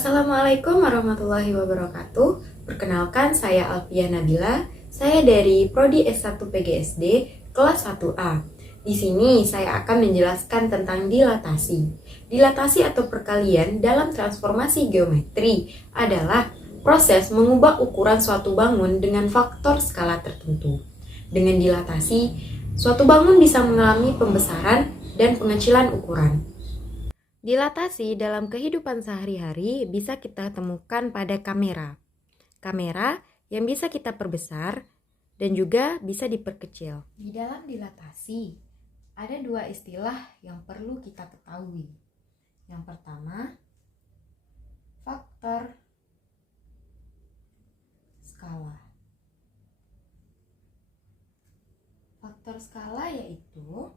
Assalamualaikum warahmatullahi wabarakatuh. Perkenalkan, saya Alfia Nabila. Saya dari Prodi S1 PGSD kelas 1A. Di sini saya akan menjelaskan tentang dilatasi. Dilatasi atau perkalian dalam transformasi geometri adalah proses mengubah ukuran suatu bangun dengan faktor skala tertentu. Dengan dilatasi, suatu bangun bisa mengalami pembesaran dan pengecilan ukuran. Dilatasi dalam kehidupan sehari-hari bisa kita temukan pada kamera. Kamera yang bisa kita perbesar dan juga bisa diperkecil. Di dalam dilatasi, ada dua istilah yang perlu kita ketahui. Yang pertama, faktor skala. Faktor skala yaitu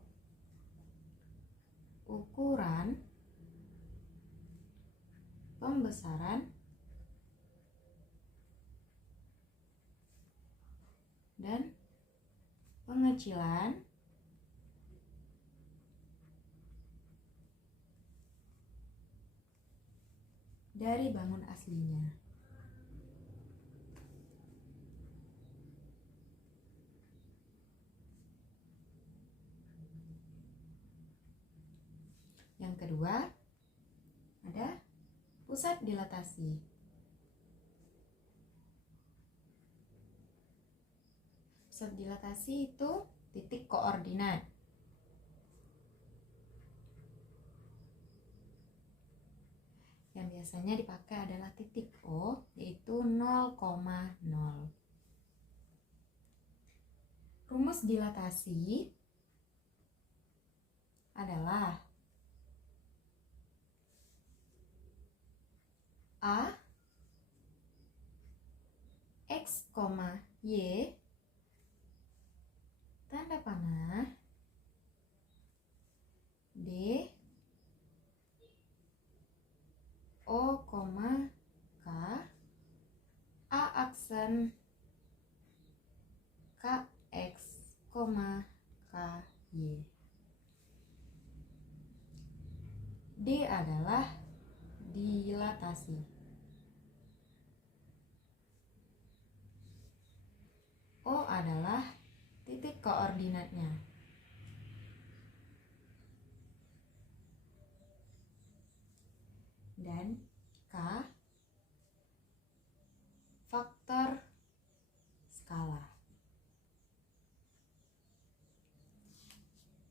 ukuran pembesaran dan pengecilan dari bangun aslinya. Yang kedua, ada pusat dilatasi. Pusat dilatasi itu titik koordinat. Yang biasanya dipakai adalah titik O, yaitu 0,0. Rumus dilatasi adalah A X, Y tanda panah D O, K A aksen K X, K Y. D adalah dilatasi. O adalah titik koordinatnya. Dan K faktor skala.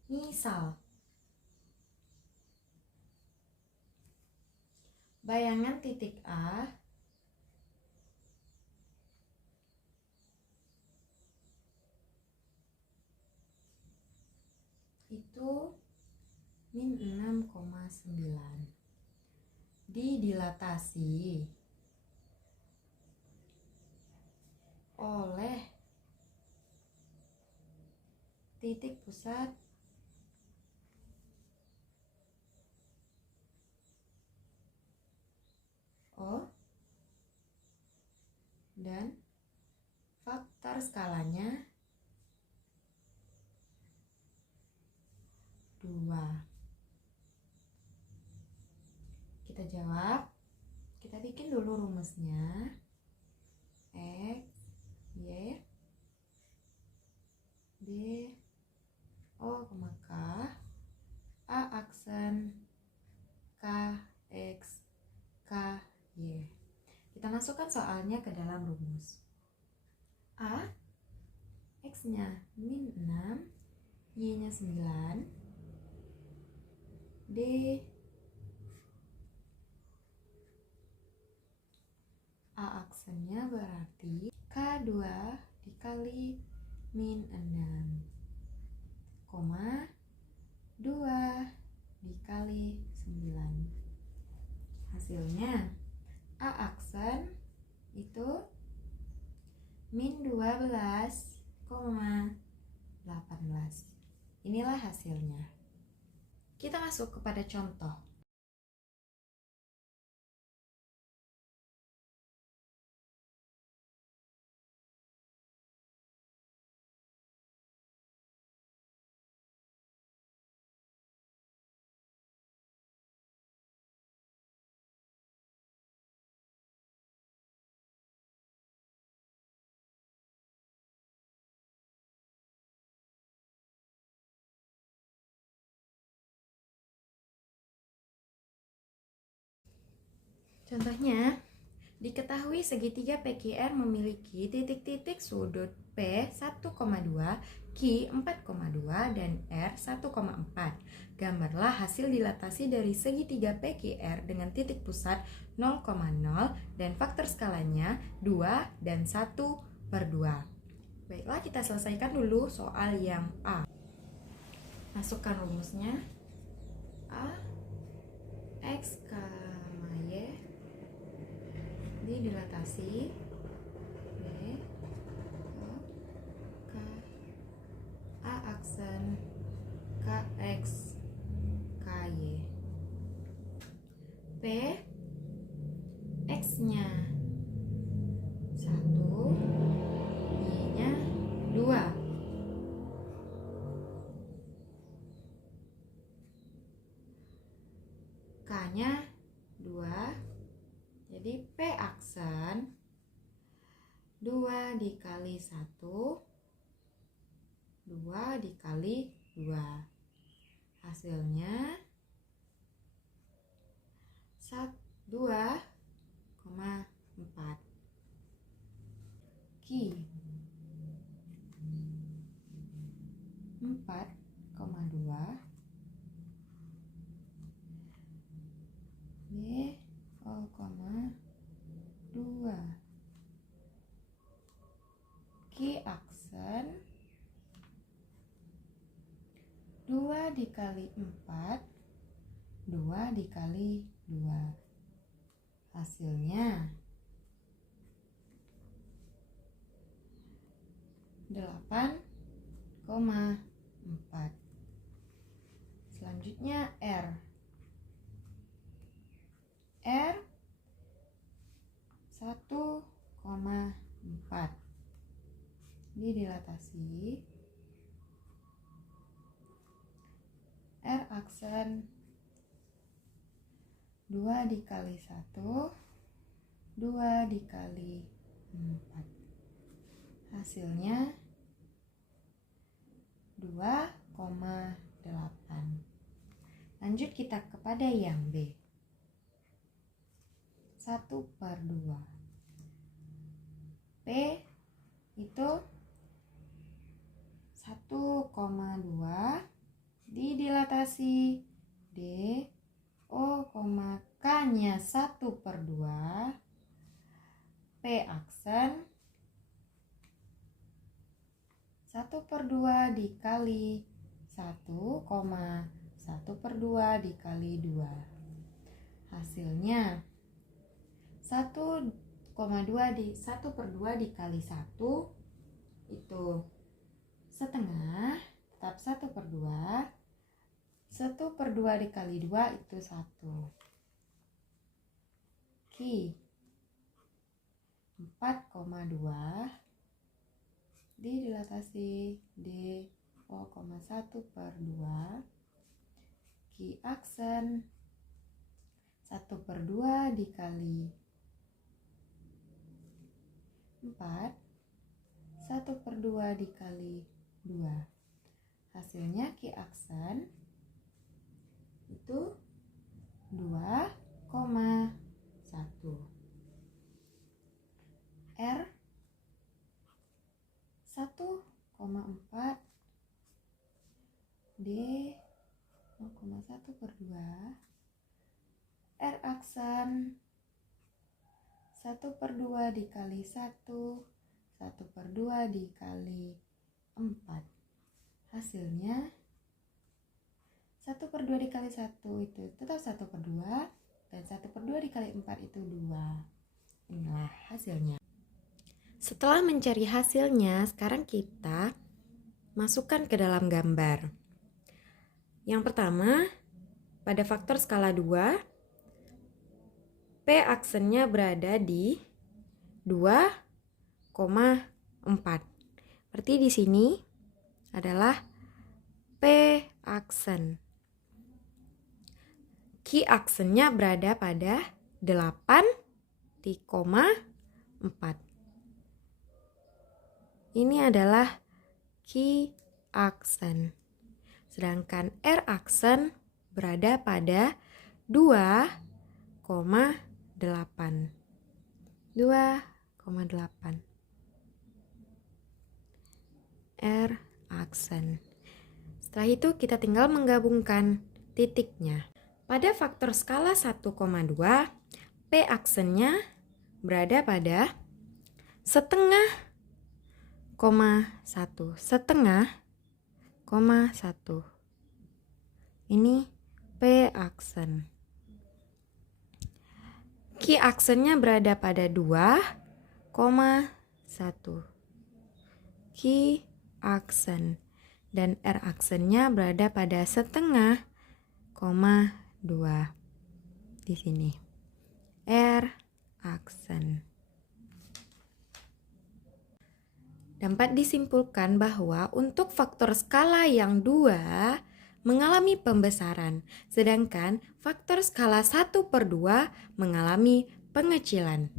Misal, bayangan titik A itu min 6,9. Didilatasi oleh titik pusat O dan faktor skalanya 2. Kita jawab. Kita bikin dulu rumusnya. X, Y, D, O, K, A aksen K, X, K, Y. Kita masukkan soalnya ke dalam rumus. A, X-nya min 6, Y-nya 9, D, A aksennya berarti K2 dikali min 6, koma 2 dikali 9. Hasilnya A aksen itu min 12,18. Inilah hasilnya. Kita masuk kepada contoh. Contohnya, diketahui segitiga PQR memiliki titik-titik sudut P 1,2, Q 4,2, dan R 1,4. Gambarlah hasil dilatasi dari segitiga PQR dengan titik pusat 0,0 dan faktor skalanya 2 dan 1/2. Baiklah, kita selesaikan dulu soal yang A. Masukkan rumusnya. A X, Y dilatasi B K A aksen KX KY. P X-nya 1, Y-nya 2. K-nya 2. Jadi P aksen 2 dikali 1, 2 dikali 2. Hasilnya 2,4. Q 4,2. B 0,2. Q aksen 2 dikali 4, 2 dikali 2. Hasilnya 8,4. Selanjutnya R 1,4. Ini dilatasi R aksen 2 dikali 1, 2 dikali 4. Hasilnya 2,8. Lanjut kita kepada yang B. 1/2. P itu 1,2 dilatasi D O, K-nya 1/2. P aksen 1/2 dikali 1, 1/2 dikali 2. Hasilnya 1,2 dikali 1 itu setengah, tetap 1/2. 1/2 dikali 2 itu 1. Q 4,2 dilatasi D 0,1/2. Q aksen 1/2 dikali 4, 1/2 dikali 2. Hasilnya Q aksen itu 2,1. R 1,4 D 0,1/2. R aksen 1/2 dikali 1, 1/2 dikali 4. Hasilnya 1/2 dikali 1 itu tetap 1/2, dan 1/2 dikali 4 itu 2. Inilah hasilnya. Setelah mencari hasilnya, sekarang kita masukkan ke dalam gambar. Yang pertama, pada faktor skala 2, P aksennya berada di 2,4. Berarti di sini adalah P aksen. Q aksennya berada pada 8,4. Ini adalah Q aksen. Sedangkan R aksen berada pada 2,8. 2,8. R aksen. Setelah itu kita tinggal menggabungkan titiknya. Pada faktor skala 1,2, P aksennya berada pada setengah, setengah, 1. Ini P aksen. Q aksennya berada pada 2,1. Q aksen. Dan R aksennya berada pada setengah, 2. Di sini. R aksen. Dapat disimpulkan bahwa untuk faktor skala yang 2 mengalami pembesaran, sedangkan faktor skala 1/2 mengalami pengecilan.